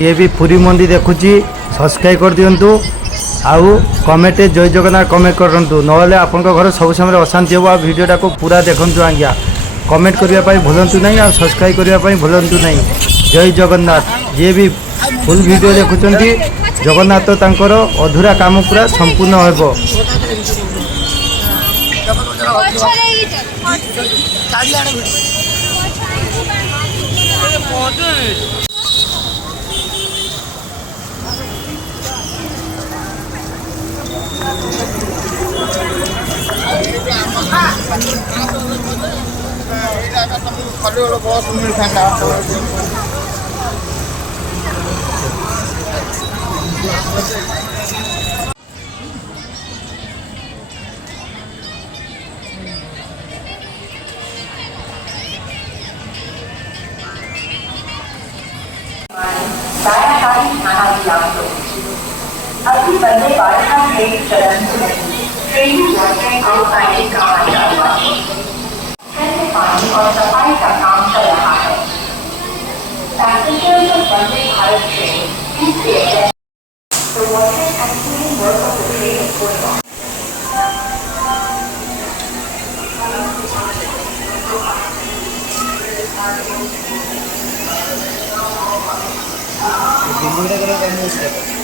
ये भी पुरी मंदिर देखुची सब्सक्राइब कर दिंतु आउ कमेंट जय जगन्नाथ कमेंट करूँ ना आपण घर सब समय अशांति हम आ भिडटा को पूरा देखूँ आज्ञा कमेंट करने भूलु ना आ सब्सक्राइब करने भूलु ना जय जगन्नाथ जी भी फुल वीडियो देखुं जगन्नाथ तांकर अधूरा काम पूरा संपूर्ण हो अभी बंदे भारत का ट्रेन चलन से नहीं ट्रेन यात्रियों को पैनिक कहा जाता है। ट्रेन में पानी और सफाई का काम चल रहा है। Passengers of Vande Bharat train please pay attention. The washing and cleaning work of the train is going on. Delhi का करो